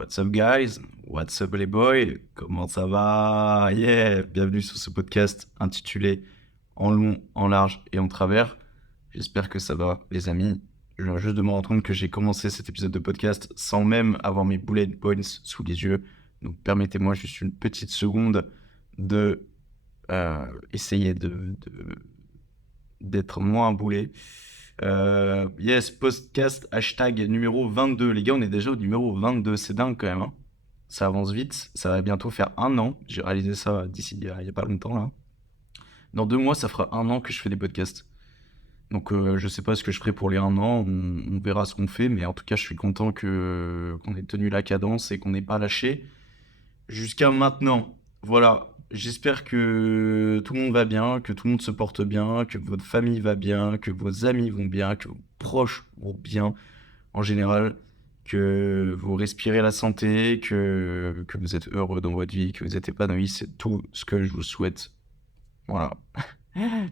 What's up guys? What's up les boys? Comment ça va? Yeah! Bienvenue sur ce podcast intitulé En long, en large et en travers. J'espère que ça va les amis. Je viens juste de me rendre compte que j'ai commencé cet épisode de podcast sans même avoir mes bullet points sous les yeux. Donc permettez-moi juste une petite seconde de essayer d'être moins boulé. Yes, podcast hashtag numéro 22. Les gars, on est déjà au numéro 22. C'est dingue quand même. Hein. Ça avance vite. Ça va bientôt faire 1 an. J'ai réalisé ça d'ici il y a pas longtemps là. Dans 2 mois, ça fera 1 an que je fais des podcasts. Donc je sais pas ce que je ferai pour les 1 an. On verra ce qu'on fait. Mais en tout cas, je suis content qu'on ait tenu la cadence et qu'on n'ait pas lâché jusqu'à maintenant. Voilà. J'espère que tout le monde va bien, que tout le monde se porte bien, que votre famille va bien, que vos amis vont bien, que vos proches vont bien en général, que vous respirez la santé, que vous êtes heureux dans votre vie, que vous êtes épanoui. C'est tout ce que je vous souhaite. Voilà.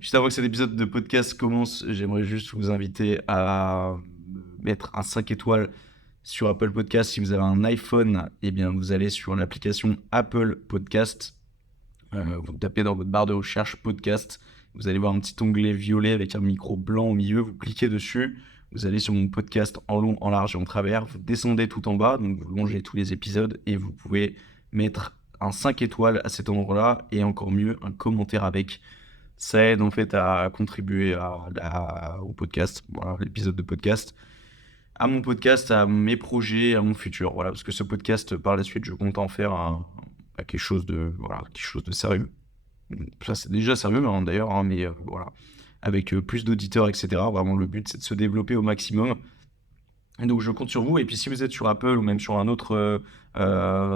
Juste avant que cet épisode de podcast commence, j'aimerais juste vous inviter à mettre un 5 étoiles sur Apple Podcast. Si vous avez un iPhone, eh bien vous allez sur l'application Apple Podcast. Vous tapez dans votre barre de recherche podcast. Vous allez voir un petit onglet violet avec un micro blanc au milieu. Vous cliquez dessus. Vous allez sur mon podcast en long, en large et en travers. Vous descendez tout en bas. Donc vous longez tous les épisodes et vous pouvez mettre un 5 étoiles à cet endroit-là et encore mieux un commentaire avec. Ça aide en fait à contribuer au podcast, voilà, l'épisode de podcast, à mon podcast, à mes projets, à mon futur. Voilà, parce que ce podcast, par la suite, je compte en faire quelque chose de sérieux. Ça, c'est déjà sérieux hein, d'ailleurs, hein, mais voilà, avec plus d'auditeurs, etc. Vraiment, le but, c'est de se développer au maximum. Et donc, je compte sur vous. Et puis, si vous êtes sur Apple ou même sur un autre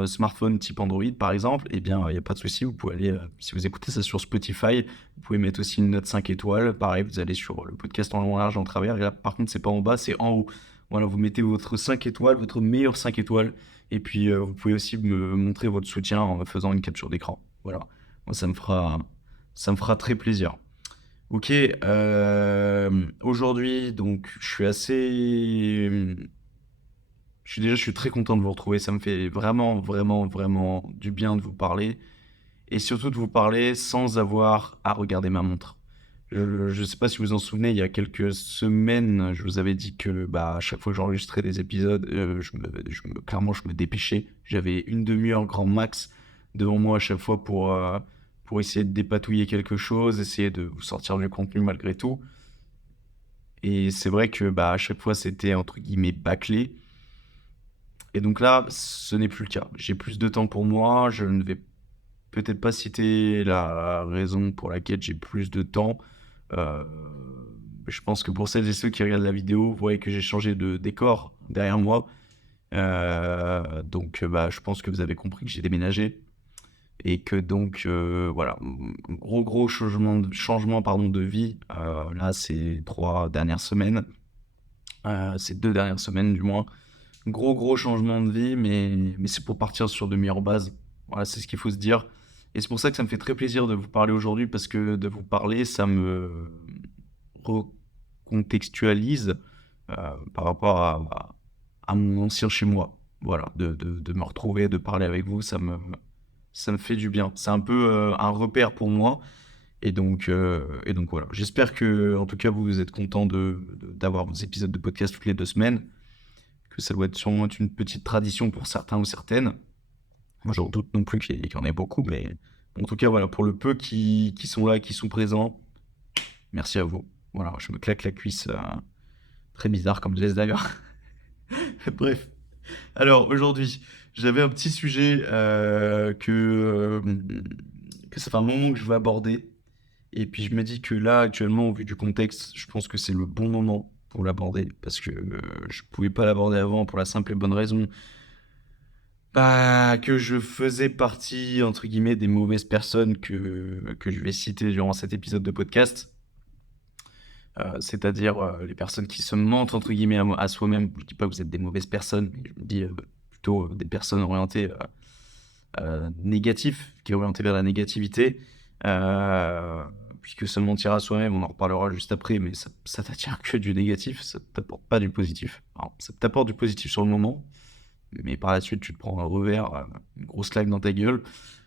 smartphone type Android, par exemple, eh bien, il n'y a pas de souci. Vous pouvez aller, si vous écoutez ça sur Spotify, vous pouvez mettre aussi une note 5 étoiles. Pareil, vous allez sur le podcast en long, en large, en travers. Et là, par contre, c'est pas en bas, c'est en haut. Voilà, vous mettez votre 5 étoiles, votre meilleur 5 étoiles. Et puis, vous pouvez aussi me montrer votre soutien en faisant une capture d'écran. Voilà. Moi, ça me fera très plaisir. Ok, aujourd'hui, donc, je suis très content de vous retrouver. Ça me fait vraiment, vraiment, vraiment du bien de vous parler. Et surtout de vous parler sans avoir à regarder ma montre. Je ne sais pas si vous vous en souvenez, il y a quelques semaines, je vous avais dit que à chaque fois que j'enregistrais des épisodes, clairement, je me dépêchais. J'avais une demi-heure grand max devant moi à chaque fois pour essayer de dépatouiller quelque chose, essayer de vous sortir du contenu malgré tout. Et c'est vrai que à chaque fois, c'était entre guillemets bâclé. Et donc là, ce n'est plus le cas. J'ai plus de temps pour moi. Je ne vais peut-être pas citer la raison pour laquelle j'ai plus de temps. Euh, je pense que pour celles et ceux qui regardent la vidéo, vous voyez que j'ai changé de décor derrière moi. Donc, je pense que vous avez compris que j'ai déménagé. Et que donc, voilà, gros changement pardon, de vie. Là, ces 3 dernières semaines. Ces 2 dernières semaines, du moins. Gros changement de vie, mais c'est pour partir sur de meilleures bases. Voilà, c'est ce qu'il faut se dire. Et c'est pour ça que ça me fait très plaisir de vous parler aujourd'hui, parce que de vous parler, ça me recontextualise par rapport à mon ancien chez moi. Voilà, de me retrouver, de parler avec vous, ça me fait du bien. C'est un peu un repère pour moi. Et donc voilà. J'espère que, en tout cas, vous êtes content d'avoir vos épisodes de podcast toutes les 2 semaines, que ça doit être sûrement une petite tradition pour certains ou certaines. Moi, j'en doute non plus qu'il y en ait beaucoup, mais en tout cas, voilà, pour le peu qui sont là, qui sont présents, merci à vous. Voilà, je me claque la cuisse, très bizarre comme geste d'ailleurs. Bref. Alors, aujourd'hui, j'avais un petit sujet que ça fait un moment que je veux aborder. Et puis, je me dis que là, actuellement, au vu du contexte, je pense que c'est le bon moment pour l'aborder. Parce que je pouvais pas l'aborder avant pour la simple et bonne raison que je faisais partie, entre guillemets, des mauvaises personnes que je vais citer durant cet épisode de podcast. C'est-à-dire les personnes qui se mentent, entre guillemets, à soi-même. Je ne dis pas que vous êtes des mauvaises personnes, mais je me dis plutôt des personnes orientées négatives, qui est orientées vers la négativité. Puisque se mentir à soi-même, on en reparlera juste après, mais ça t'attire que du négatif, ça t'apporte pas du positif. Alors, ça t'apporte du positif sur le moment, mais par la suite, tu te prends un revers, une grosse claque dans ta gueule.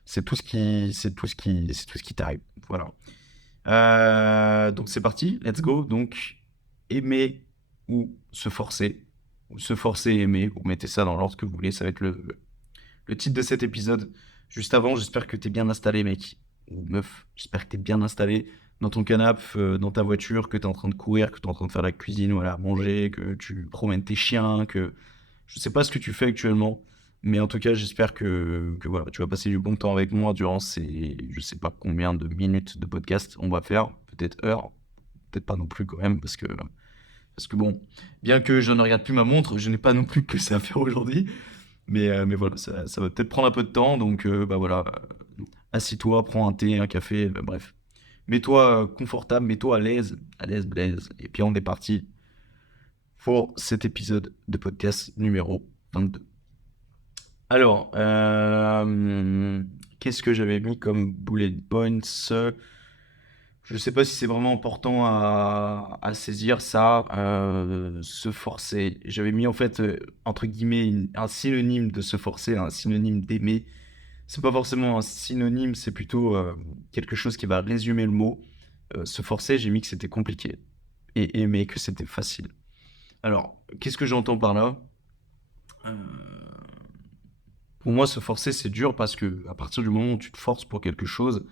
C'est tout ce qui t'arrive. Voilà. Donc c'est parti, let's go. Donc aimer ou se forcer, et aimer, vous mettez ça dans l'ordre que vous voulez, ça va être le titre de cet épisode. Juste avant, j'espère que t'es bien installé, mec, ou meuf, j'espère que t'es bien installé dans ton canapé, dans ta voiture, que t'es en train de courir, que t'es en train de faire la cuisine, voilà, manger, que tu promènes tes chiens, que je sais pas ce que tu fais actuellement, mais en tout cas, j'espère que voilà, tu vas passer du bon temps avec moi durant ces, je sais pas combien de minutes de podcast on va faire, peut-être heures, peut-être pas non plus quand même, parce que bon, bien que je ne regarde plus ma montre, je n'ai pas non plus que ça à faire aujourd'hui, mais voilà, ça va peut-être prendre un peu de temps, donc bah voilà, assis-toi, prends un thé, un café, bref. Mets-toi confortable, mets-toi à l'aise, Blaise, et puis on est parti pour cet épisode de podcast numéro 22. Alors, qu'est-ce que j'avais mis comme bullet points? Je ne sais pas si c'est vraiment important à saisir ça, se forcer. J'avais mis en fait, entre guillemets, un synonyme de se forcer, un synonyme d'aimer. C'est pas forcément un synonyme, c'est plutôt quelque chose qui va résumer le mot. Se forcer, j'ai mis que c'était compliqué. Et aimer, que c'était facile. Alors, qu'est-ce que j'entends par là? Euh, Pour moi, se forcer, c'est dur parce que à partir du moment où tu te forces pour quelque chose,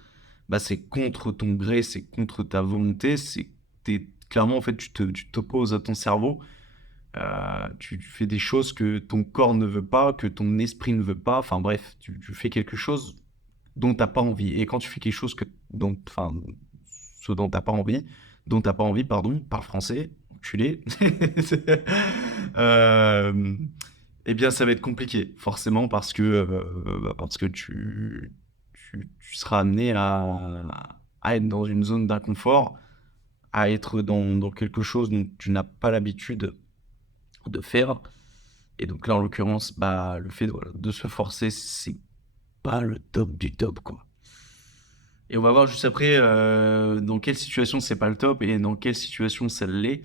bah, c'est contre ton gré, c'est contre ta volonté, clairement en fait tu t'opposes à ton cerveau, tu fais des choses que ton corps ne veut pas, que ton esprit ne veut pas, enfin bref, tu fais quelque chose dont t'as pas envie. Et quand tu fais quelque chose enfin, ce dont t'as pas envie, pardon, par français, enculé, euh, eh bien, ça va être compliqué, forcément, parce que tu seras amené à être dans une zone d'inconfort, à être dans quelque chose dont tu n'as pas l'habitude de faire. Et donc là, en l'occurrence, bah, le fait de se forcer, c'est pas le top du top, quoi. Et on va voir juste après dans quelle situation c'est pas le top et dans quelle situation ça l'est.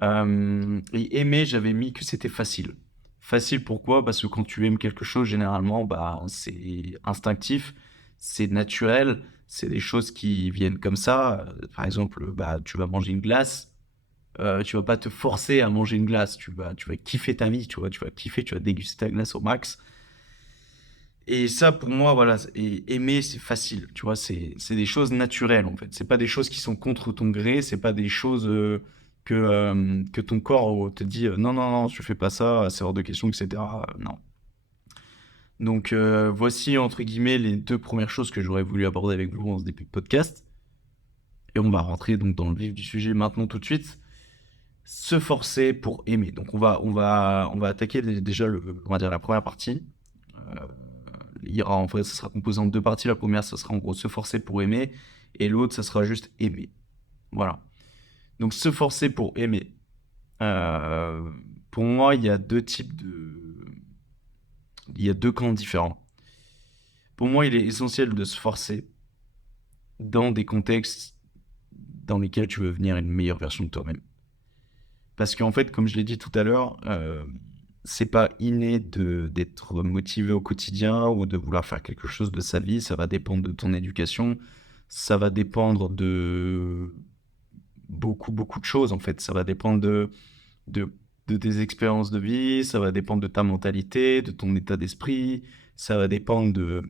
Et aimer, j'avais mis que c'était facile. Facile pourquoi? Parce que quand tu aimes quelque chose, généralement, bah, c'est instinctif, c'est naturel, c'est des choses qui viennent comme ça. Par exemple, bah, tu vas manger une glace, tu vas pas te forcer à manger une glace, tu vas kiffer ta vie, tu vas kiffer, tu vas déguster ta glace au max. Et ça, pour moi, voilà, et aimer, c'est facile, tu vois, c'est des choses naturelles, en fait. C'est pas des choses qui sont contre ton gré, c'est pas des choses que ton corps te dit non, non, non, je fais pas ça, c'est hors de question, etc. Non. Donc, voici, entre guillemets, les deux premières choses que j'aurais voulu aborder avec vous en ce début de podcast. Et on va rentrer donc dans le vif du sujet maintenant tout de suite. Se forcer pour aimer. Donc, on va attaquer déjà, on va dire, la première partie. Euh, en fait, ça sera composé en deux parties. La première, ça sera en gros se forcer pour aimer, et l'autre, ça sera juste aimer. Voilà. Donc se forcer pour aimer. Euh, pour moi, il y a deux camps différents. Pour moi, il est essentiel de se forcer dans des contextes dans lesquels tu veux venir une meilleure version de toi-même. Parce qu'en fait, comme je l'ai dit tout à l'heure, c'est pas inné d'être motivé au quotidien ou de vouloir faire quelque chose de sa vie. Ça va dépendre de ton éducation. Ça va dépendre de beaucoup, beaucoup de choses, en fait. Ça va dépendre de, de tes expériences de vie. Ça va dépendre de ta mentalité, de ton état d'esprit. Ça va dépendre de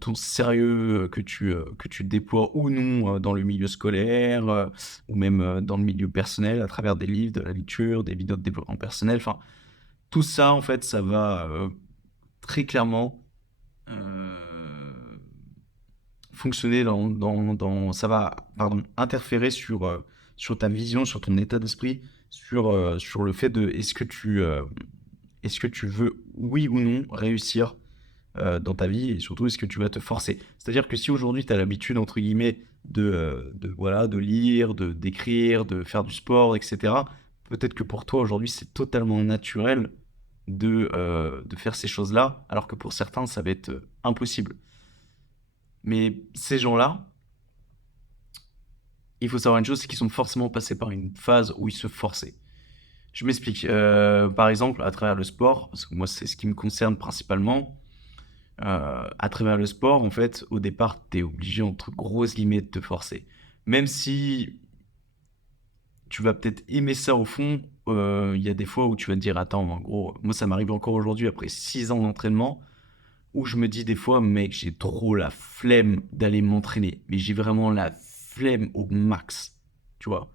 ton sérieux que tu déploies ou non dans le milieu scolaire ou même dans le milieu personnel à travers des livres, de la lecture, des vidéos de développement personnel. Enfin, tout ça, en fait, ça va très clairement euh, fonctionner ça va, pardon, interférer sur ta vision, sur ton état d'esprit, sur le fait de est-ce que tu veux, oui ou non, réussir dans ta vie et surtout est-ce que tu vas te forcer. C'est-à-dire que si aujourd'hui tu as l'habitude entre guillemets voilà, de lire, d'écrire, de faire du sport, etc. Peut-être que pour toi aujourd'hui c'est totalement naturel de faire ces choses-là, alors que pour certains ça va être impossible. Mais ces gens-là, il faut savoir une chose, c'est qu'ils sont forcément passés par une phase où ils se forçaient. Je m'explique. Par exemple, à travers le sport, parce que moi, c'est ce qui me concerne principalement. À travers le sport, en fait, au départ, tu es obligé, entre grosses guillemets, de te forcer. Même si tu vas peut-être aimer ça au fond, il y a des fois où tu vas te dire, attends, en gros, moi, ça m'arrive encore aujourd'hui, après 6 ans d'entraînement, où je me dis des fois, mec, j'ai trop la flemme d'aller m'entraîner. Mais j'ai vraiment la flemme au max, tu vois.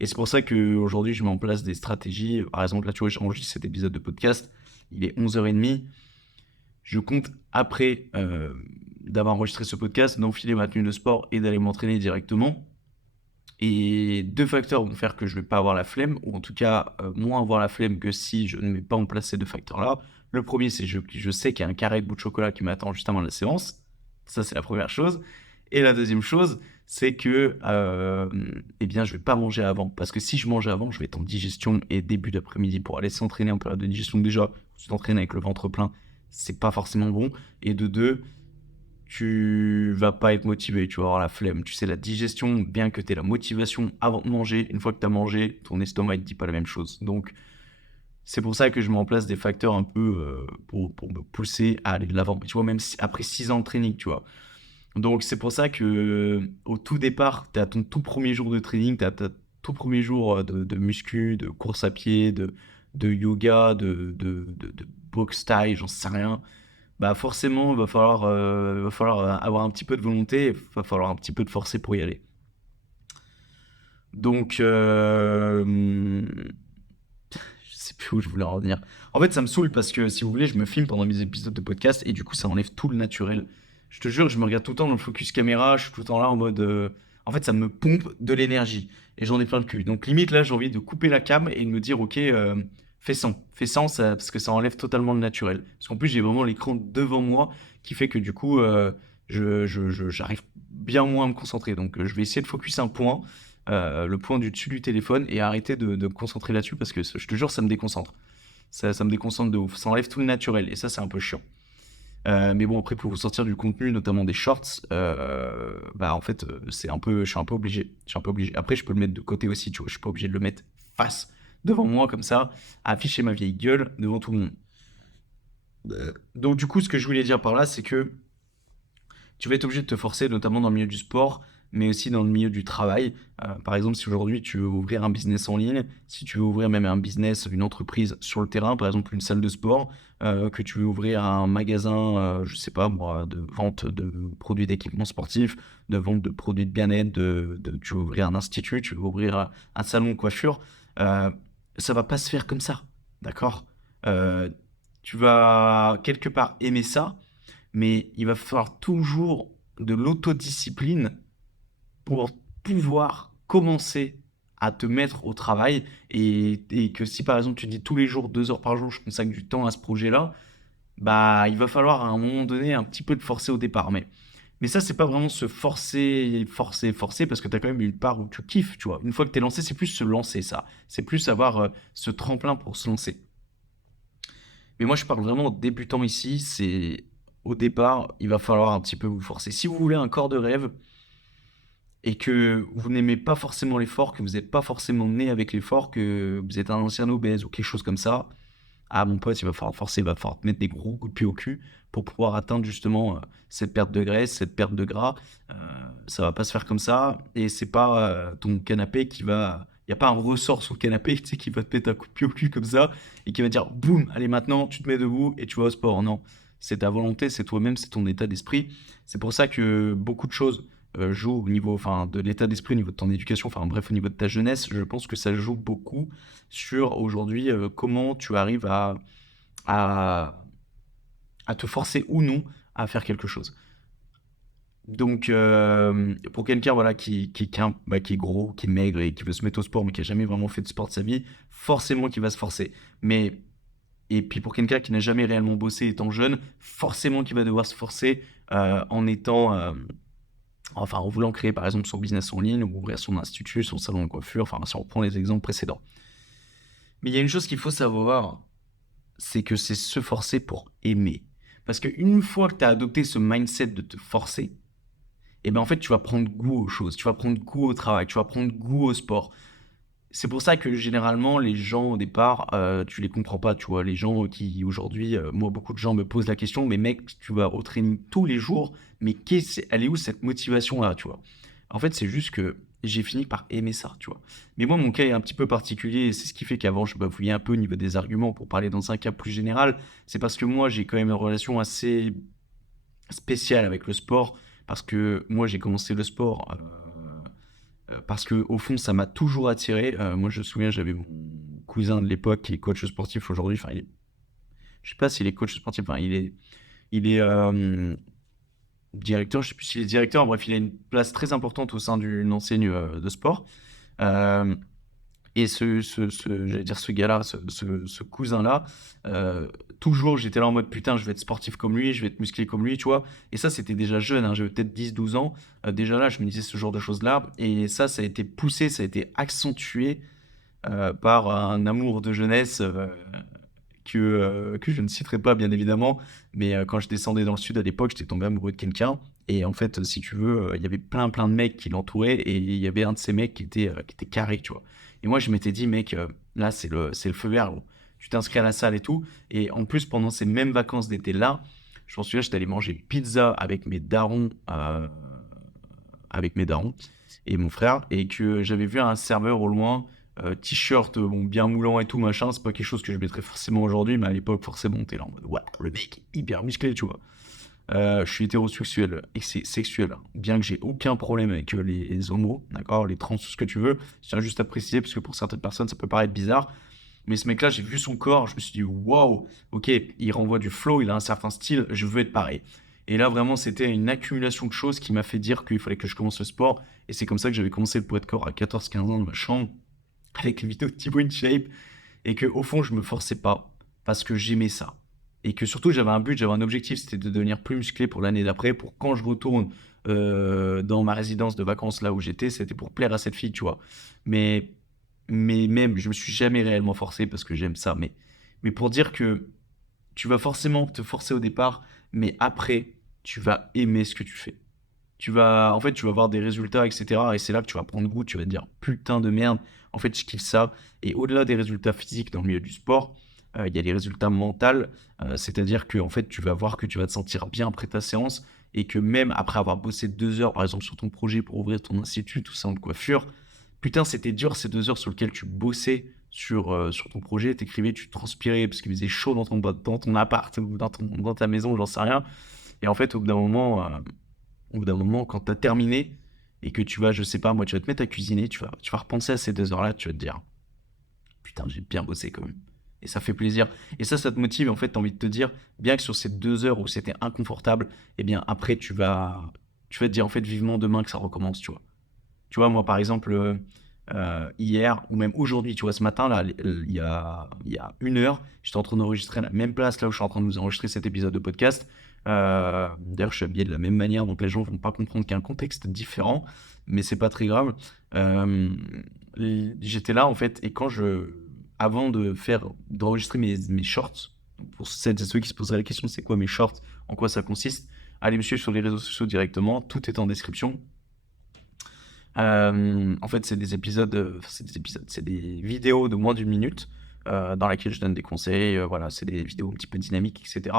Et c'est pour ça qu'aujourd'hui, je mets en place des stratégies. Par exemple, là, tu vois, j'enregistre cet épisode de podcast. Il est 11h30. Je compte, après d'avoir enregistré ce podcast, d'enfiler ma tenue de sport et d'aller m'entraîner directement. Et deux facteurs vont faire que je ne vais pas avoir la flemme, ou en tout cas moins avoir la flemme que si je ne mets pas en place ces deux facteurs-là. Le premier, c'est que je sais qu'il y a un carré de bout de chocolat qui m'attend juste avant la séance. Ça, c'est la première chose. Et la deuxième chose, c'est que eh bien, je ne vais pas manger avant. Parce que si je mange avant, je vais être en digestion et début d'après-midi pour aller s'entraîner en période de digestion. Déjà, s'entraîner avec le ventre plein, c'est pas forcément bon. Et de deux, tu vas pas être motivé, tu vas avoir la flemme. Tu sais, la digestion, bien que tu aies la motivation avant de manger, une fois que tu as mangé, ton estomac ne dit pas la même chose. Donc, c'est pour ça que je mets en place des facteurs un peu pour me pousser à aller de l'avant. Tu vois, même après 6 ans de training, tu vois. Donc, c'est pour ça que au tout départ, tu as ton tout premier jour de training, tu as ton tout premier jour de muscu, de course à pied, de yoga, de boxe taille, j'en sais rien. Bah forcément, il va falloir avoir un petit peu de volonté, il va falloir un petit peu de forcer pour y aller. Donc, je sais plus où je voulais en revenir. En fait, ça me saoule parce que si vous voulez, je me filme pendant mes épisodes de podcast et du coup, ça enlève tout le naturel. Je te jure, je me regarde tout le temps dans le focus caméra, je suis tout le temps là en mode. En fait, ça me pompe de l'énergie et j'en ai plein le cul. Donc, limite, là, j'ai envie de couper la cam et de me dire, ok, fais sans, parce que ça enlève totalement le naturel. Parce qu'en plus, j'ai vraiment l'écran devant moi qui fait que du coup, j'arrive bien moins à me concentrer. Donc, je vais essayer de focus un point, le point du dessus du téléphone et arrêter de me concentrer là-dessus parce que je te jure, ça me déconcentre. Ça me déconcentre de ouf. Ça enlève tout le naturel et ça, c'est un peu chiant. Mais bon, après, pour vous sortir du contenu, notamment des shorts, bah en fait, je suis un peu obligé. Je suis un peu obligé. Après, je peux le mettre de côté aussi, tu vois. Je suis pas obligé de le mettre face devant moi comme ça, à afficher ma vieille gueule devant tout le monde. Donc, du coup, ce que je voulais dire par là, c'est que tu vas être obligé de te forcer, notamment dans le milieu du sport, mais aussi dans le milieu du travail. Par exemple, si aujourd'hui tu veux ouvrir un business en ligne, si tu veux ouvrir même un business, une entreprise sur le terrain, par exemple une salle de sport, que tu veux ouvrir un magasin, je sais pas moi, de vente de produits d'équipement sportif, de vente de produits de bien-être, tu veux ouvrir un institut, tu veux ouvrir un salon de coiffure, euh, ça va pas se faire comme ça, d'accord? Euh, Tu vas quelque part aimer ça, mais il va falloir toujours de l'autodiscipline pour pouvoir commencer à te mettre au travail et que si par exemple tu dis tous les jours, 2 heures par jour, je consacre du temps à ce projet-là, bah il va falloir à un moment donné un petit peu te forcer au départ. Mais ça, c'est pas vraiment se forcer, parce que tu as quand même une part où tu kiffes, tu vois. Une fois que tu es lancé, c'est plus se lancer, ça. C'est plus avoir ce tremplin pour se lancer. Mais moi, je parle vraiment débutant ici. C'est au départ, il va falloir un petit peu vous forcer. Si vous voulez un corps de rêve et que vous n'aimez pas forcément l'effort, que vous n'êtes pas forcément né avec l'effort, que vous êtes un ancien obèse ou quelque chose comme ça, ah mon pote, il va falloir forcer, il va falloir te mettre des gros coups de pied au cul pour pouvoir atteindre justement cette perte de graisse, cette perte de gras. Euh, Ça va pas se faire comme ça et c'est pas ton canapé qui va. Il n'y a pas un ressort sur le canapé tu sais, qui va te mettre un coup de pied au cul comme ça et qui va dire boum, allez maintenant tu te mets debout et tu vas au sport. Non, c'est ta volonté, c'est toi-même, c'est ton état d'esprit. C'est pour ça que beaucoup de choses jouent au niveau enfin, de l'état d'esprit, au niveau de ton éducation, enfin bref, au niveau de ta jeunesse. Je pense que ça joue beaucoup sur aujourd'hui comment tu arrives à, à te forcer ou non à faire quelque chose. Donc, pour quelqu'un voilà, qui est gros, qui est maigre et qui veut se mettre au sport, mais qui n'a jamais vraiment fait de sport de sa vie, forcément qu'il va se forcer. Et puis pour quelqu'un qui n'a jamais réellement bossé étant jeune, forcément qu'il va devoir se forcer enfin, en voulant créer par exemple son business en ligne ou ouvrir son institut, son salon de coiffure, enfin, si on reprend les exemples précédents. Mais il y a une chose qu'il faut savoir, c'est que c'est se forcer pour aimer. Parce qu'une fois que tu as adopté ce mindset de te forcer, et ben en fait, tu vas prendre goût aux choses, tu vas prendre goût au travail, tu vas prendre goût au sport. c'est pour ça que généralement, les gens au départ, tu les comprends pas, tu vois. Les gens qui aujourd'hui, moi, beaucoup de gens me posent la question, mais mec, tu vas au training tous les jours, mais elle est où cette motivation-là, tu vois? En fait, c'est juste que j'ai fini par aimer ça, tu vois. Mais moi, mon cas est un petit peu particulier, et c'est ce qui fait qu'avant, je bafouillais un peu au niveau des arguments pour parler dans un cas plus général. C'est parce que moi, j'ai quand même une relation assez spéciale avec le sport, parce que moi, j'ai commencé le sport. Parce que au fond, ça m'a toujours attiré. Moi, je me souviens, j'avais mon cousin de l'époque qui est coach sportif aujourd'hui. Enfin, je sais pas s'il est coach sportif. Enfin, il est directeur. Je sais plus s'il est directeur. Bref, il a une place très importante au sein d'une enseigne de sport. Euh, et j'allais dire ce gars-là, ce cousin-là, euh, toujours j'étais là en mode putain, je vais être sportif comme lui, je vais être musclé comme lui, tu vois. Et ça, c'était déjà jeune, hein, j'avais peut-être 10 12 ans. Déjà là, je me disais ce genre de choses-là. Et ça a été poussé, ça a été accentué par un amour de jeunesse que je ne citerai pas, bien évidemment. Mais quand je descendais dans le sud à l'époque, j'étais tombé amoureux de quelqu'un. Et en fait, si tu veux, il y avait plein de mecs qui l'entouraient et il y avait un de ces mecs qui était carré, tu vois. Et moi, je m'étais dit, mec, là, c'est le feu vert, gros. Tu t'inscris à la salle et tout. Et en plus, pendant ces mêmes vacances d'été-là, je m'en souviens, j'étais allé manger une pizza avec mes darons et mon frère, et que j'avais vu un serveur au loin, t-shirt bon, bien moulant et tout, machin. C'est pas quelque chose que je mettrais forcément aujourd'hui, mais à l'époque, forcément, t'es là en mode, ouais, le mec est hyper musclé, tu vois. Je suis hétérosexuel et c'est sexuel, bien que j'ai aucun problème avec les homos, d'accord, les trans, tout ce que tu veux. Je tiens juste à préciser, parce que pour certaines personnes, ça peut paraître bizarre. Mais ce mec-là, j'ai vu son corps, je me suis dit, waouh, ok, il renvoie du flow, il a un certain style, je veux être pareil. Et là, vraiment, c'était une accumulation de choses qui m'a fait dire qu'il fallait que je commence le sport. Et c'est comme ça que j'avais commencé le poids de corps à 14 15 ans dans ma chambre, avec les vidéos de Thibaut InShape. Et que au fond, je me forçais pas, parce que j'aimais ça. Et que surtout, j'avais un but, j'avais un objectif, c'était de devenir plus musclé pour l'année d'après, pour quand je retourne dans ma résidence de vacances là où j'étais, c'était pour plaire à cette fille, tu vois. Mais mais même, je me suis jamais réellement forcé parce que j'aime ça. Mais pour dire que tu vas forcément te forcer au départ, mais après, tu vas aimer ce que tu fais. En fait, tu vas voir des résultats, etc. Et c'est là que tu vas prendre goût, tu vas te dire, putain de merde, en fait, je kiffe ça. Et au-delà des résultats physiques dans le milieu du sport, il y a les résultats mentaux, c'est-à-dire que, en fait, tu vas voir que tu vas te sentir bien après ta séance et que même après avoir bossé 2 heures, par exemple, sur ton projet pour ouvrir ton institut, tout ça en coiffure, putain, c'était dur ces 2 heures sur lesquelles tu bossais sur ton projet, t'écrivais, tu transpirais parce qu'il faisait chaud dans ton appart ou dans ta maison, j'en sais rien. Et en fait, au bout d'un moment, quand tu as terminé et que tu vas, je sais pas, moi, tu vas te mettre à cuisiner, tu vas repenser à ces 2 heures-là, tu vas te dire, putain, j'ai bien bossé quand même. Et ça fait plaisir. Et ça te motive. En fait, tu as envie de te dire, bien que sur ces 2 heures où c'était inconfortable, eh bien, après, tu vas te dire, en fait, vivement demain que ça recommence, tu vois. Tu vois, moi, par exemple, hier ou même aujourd'hui, tu vois, ce matin, là, il y a 1 heure, j'étais en train d'enregistrer à la même place là où je suis en train de vous enregistrer cet épisode de podcast. D'ailleurs, je suis habillé de la même manière, donc les gens vont pas comprendre qu'il y a un contexte différent, mais c'est pas très grave. Euh, J'étais là, en fait, et avant d'enregistrer mes shorts, pour celles et ceux qui se poseraient la question, c'est quoi mes shorts, en quoi ça consiste, allez me suivre sur les réseaux sociaux directement, tout est en description. En fait, c'est des vidéos de moins d'1 minute dans laquelle je donne des conseils. Voilà, c'est des vidéos un petit peu dynamiques, etc.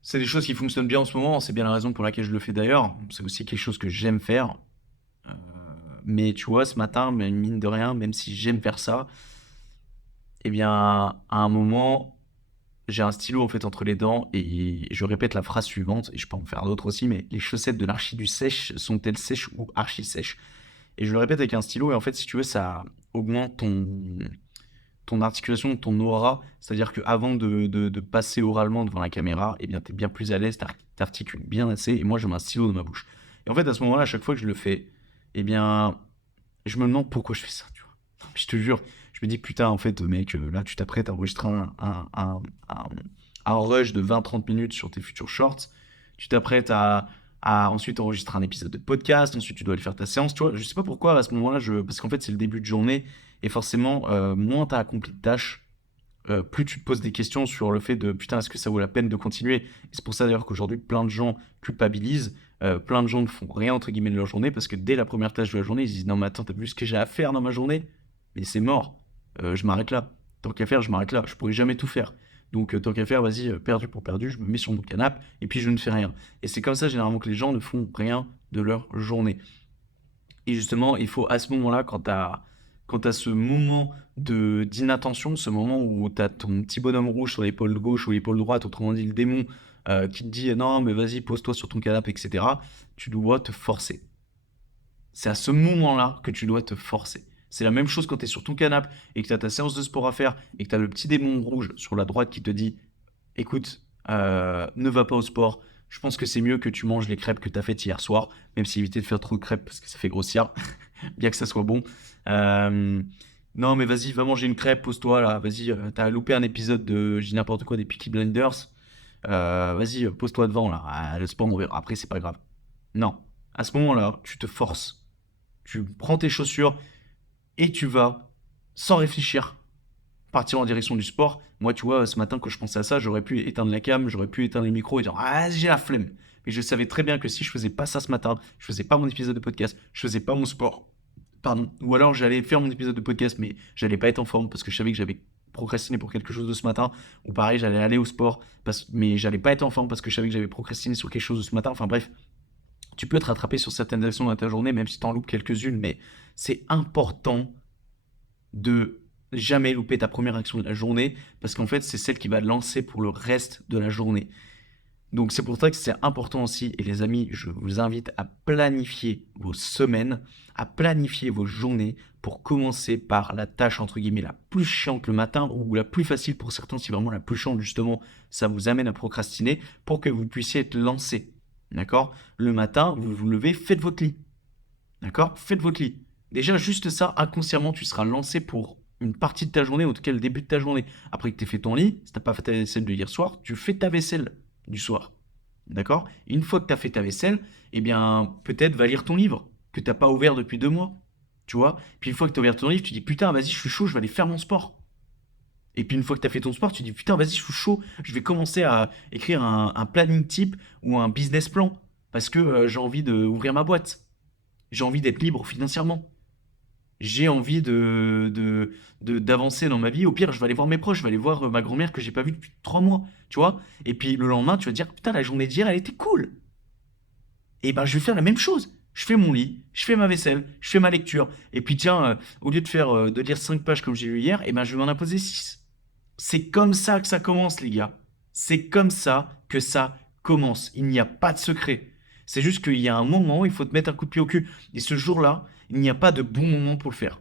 C'est des choses qui fonctionnent bien en ce moment. C'est bien la raison pour laquelle je le fais d'ailleurs. C'est aussi quelque chose que j'aime faire. Euh, mais tu vois, ce matin, mais mine de rien, même si j'aime faire ça, eh bien, à un moment, j'ai un stylo en fait entre les dents et je répète la phrase suivante, et je peux en faire d'autres aussi, mais les chaussettes de l'archi du sèche sont-elles sèches ou archi sèches? Et je le répète avec un stylo, et en fait, si tu veux, ça augmente ton articulation, ton aura. C'est-à-dire qu'avant de passer oralement devant la caméra, eh bien, tu es bien plus à l'aise, t'articules bien assez, et moi, je mets un stylo dans ma bouche. Et en fait, à ce moment-là, à chaque fois que je le fais, eh bien, je me demande pourquoi je fais ça, tu vois. Je te jure, je me dis, putain, en fait, mec, là, tu t'apprêtes à enregistrer un, un rush de 20 30 minutes sur tes futurs shorts. Tu t'apprêtes à ensuite enregistrer un épisode de podcast. Ensuite, tu dois aller faire ta séance, tu vois. Je sais pas pourquoi, à ce moment-là, parce qu'en fait, c'est le début de journée. Et forcément, moins tu as accompli de tâches, plus tu te poses des questions sur le fait de putain, est-ce que ça vaut la peine de continuer? Et c'est pour ça d'ailleurs qu'aujourd'hui, plein de gens culpabilisent, plein de gens ne font rien entre guillemets de leur journée parce que dès la première tâche de la journée, ils se disent non, mais attends, t'as vu ce que j'ai à faire dans ma journée? mais c'est mort. Je m'arrête là. Tant qu'à faire, je m'arrête là. Je pourrais jamais tout faire. Donc, tant qu'à faire, vas-y, perdu pour perdu, je me mets sur mon canapé et puis je ne fais rien. Et c'est comme ça, généralement, que les gens ne font rien de leur journée. Et justement, il faut à ce moment-là, quand tu as ce moment d'inattention, ce moment où tu as ton petit bonhomme rouge sur l'épaule gauche ou l'épaule droite, autrement dit le démon, qui te dit non, mais vas-y, pose-toi sur ton canapé, etc., tu dois te forcer. C'est à ce moment-là que tu dois te forcer. C'est la même chose quand tu es sur ton canapé et que tu as ta séance de sport à faire et que tu as le petit démon rouge sur la droite qui te dit écoute, ne va pas au sport. Je pense que c'est mieux que tu manges les crêpes que tu as faites hier soir, même si éviter de faire trop de crêpes parce que ça fait grossir, bien que ça soit bon. Euh, non, mais vas-y, va manger une crêpe, pose-toi là. Vas-y, t'as loupé un épisode de, je dis n'importe quoi, des Peaky Blinders. Vas-y, pose-toi devant là. Ah, le sport, on verra. Après, c'est pas grave. Non, à ce moment-là, tu te forces. Tu prends tes chaussures et tu vas, sans réfléchir, partir en direction du sport. Moi, tu vois, ce matin, quand je pensais à ça, j'aurais pu éteindre la cam, j'aurais pu éteindre les micros et dire ah, j'ai la flemme. Mais je savais très bien que si je faisais pas ça ce matin, je faisais pas mon épisode de podcast, je faisais pas mon sport, pardon, ou alors j'allais faire mon épisode de podcast, mais j'allais pas être en forme parce que je savais que j'avais procrastiné pour quelque chose de ce matin, ou pareil, j'allais aller au sport, mais j'allais pas être en forme parce que je savais que j'avais procrastiné sur quelque chose de ce matin. Enfin bref, tu peux te rattraper sur certaines actions dans ta journée, même si tu en loupes quelques-unes, mais c'est important de jamais louper ta première action de la journée, parce qu'en fait, c'est celle qui va te lancer pour le reste de la journée. Donc c'est pour ça que c'est important aussi, et les amis, je vous invite à planifier vos semaines, à planifier vos journées pour commencer par la tâche entre guillemets la plus chiante le matin ou la plus facile pour certains, si vraiment la plus chiante justement, ça vous amène à procrastiner pour que vous puissiez être lancé. D'accord? Le matin, vous vous levez, faites votre lit. D'accord? Faites votre lit. Déjà, juste ça, inconsciemment, tu seras lancé pour une partie de ta journée, en tout cas le début de ta journée. Après que tu aies fait ton lit, si tu n'as pas fait ta vaisselle de hier soir, tu fais ta vaisselle du soir. D'accord? Et une fois que tu as fait ta vaisselle, eh bien, peut-être va lire ton livre que tu n'as pas ouvert depuis 2 mois. Tu vois? Puis une fois que tu as ouvert ton livre, tu dis putain, vas-y, je suis chaud, je vais aller faire mon sport. Et puis une fois que tu as fait ton sport, tu dis putain, vas-y, je suis chaud, je vais commencer à écrire un planning type ou un business plan parce que j'ai envie d'ouvrir ma boîte. J'ai envie d'être libre financièrement. J'ai envie d'avancer dans ma vie. Au pire, je vais aller voir mes proches, je vais aller voir ma grand-mère que j'ai pas vue depuis 3 mois, tu vois. Et puis le lendemain, tu vas te dire, putain, la journée d'hier, elle était cool. Et ben, je vais faire la même chose. Je fais mon lit, je fais ma vaisselle, je fais ma lecture. Et puis tiens, au lieu de lire 5 pages comme j'ai lu hier, et ben, je vais m'en imposer 6. C'est comme ça que ça commence, les gars. C'est comme ça que ça commence. Il n'y a pas de secret. C'est juste qu'il y a un moment où il faut te mettre un coup de pied au cul. Et ce jour-là, il n'y a pas de bon moment pour le faire.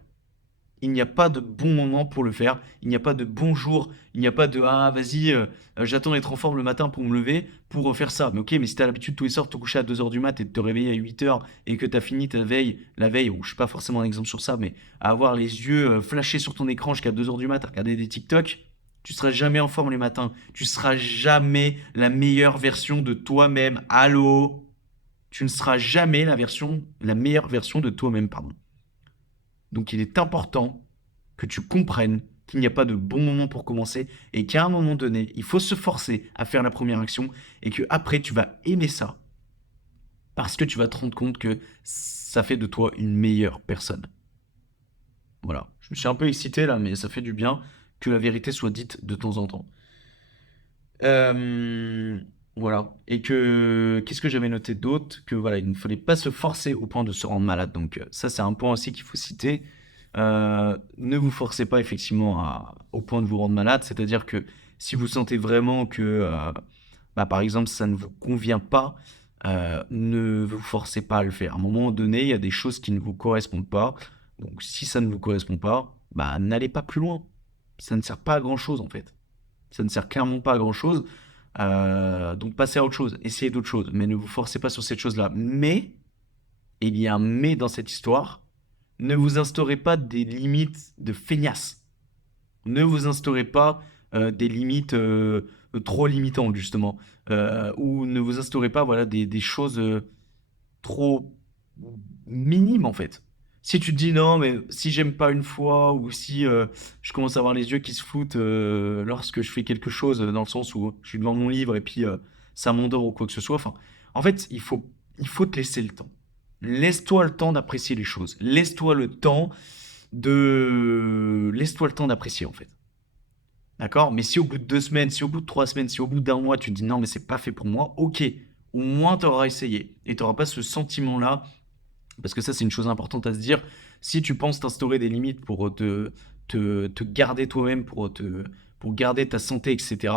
Il n'y a pas de bon moment pour le faire. Il n'y a pas de bon jour. Il n'y a pas de ah, vas-y, j'attends d'être en forme le matin pour me lever pour faire ça. Mais ok, mais si tu as l'habitude tous les soirs de te coucher à 2 heures du mat et de te réveiller à 8 heures et que tu as fini ta veille, la veille, ou je suis pas forcément un exemple sur ça, mais à avoir les yeux flashés sur ton écran jusqu'à 2 heures du mat à regarder des TikTok, tu seras jamais en forme les matins. Tu seras jamais la meilleure version de toi-même. Allô? Tu ne seras jamais la meilleure version de toi-même, pardon. Donc il est important que tu comprennes qu'il n'y a pas de bon moment pour commencer et qu'à un moment donné, il faut se forcer à faire la première action et que après tu vas aimer ça parce que tu vas te rendre compte que ça fait de toi une meilleure personne. Voilà, je me suis un peu excité là, mais ça fait du bien que la vérité soit dite de temps en temps. Euh, voilà. Et que qu'est-ce que j'avais noté d'autre? Que voilà, il ne fallait pas se forcer au point de se rendre malade. Donc ça, c'est un point aussi qu'il faut citer. Ne vous forcez pas effectivement au point de vous rendre malade. C'est-à-dire que si vous sentez vraiment que, bah, par exemple, ça ne vous convient pas, ne vous forcez pas à le faire. À un moment donné, il y a des choses qui ne vous correspondent pas. Donc si ça ne vous correspond pas, bah, n'allez pas plus loin. Ça ne sert pas à grand-chose en fait. Ça ne sert clairement pas à grand chose. Donc passez à autre chose, essayez d'autres choses, mais ne vous forcez pas sur cette chose-là. Mais, il y a un mais dans cette histoire, ne vous instaurez pas des limites de feignasse. Ne vous instaurez pas des limites trop limitantes, justement. Ou ne vous instaurez pas voilà, des choses trop minimes, en fait. Si tu te dis non, mais si j'aime pas une fois, ou si je commence à avoir les yeux qui se foutent lorsque je fais quelque chose, dans le sens où je suis devant mon livre et puis ça m'endort ou quoi que ce soit, enfin, en fait, il faut te laisser le temps. Laisse-toi le temps d'apprécier les choses. Laisse-toi le temps Laisse-toi le temps d'apprécier, en fait. D'accord? Mais si au bout de 2 semaines, si au bout de 3 semaines, si au bout d'un mois, tu te dis non, mais c'est pas fait pour moi, ok. Au moins, tu auras essayé. Et tu n'auras pas ce sentiment-là. Parce que ça, c'est une chose importante à se dire. Si tu penses t'instaurer des limites pour te garder toi-même, pour garder ta santé, etc.,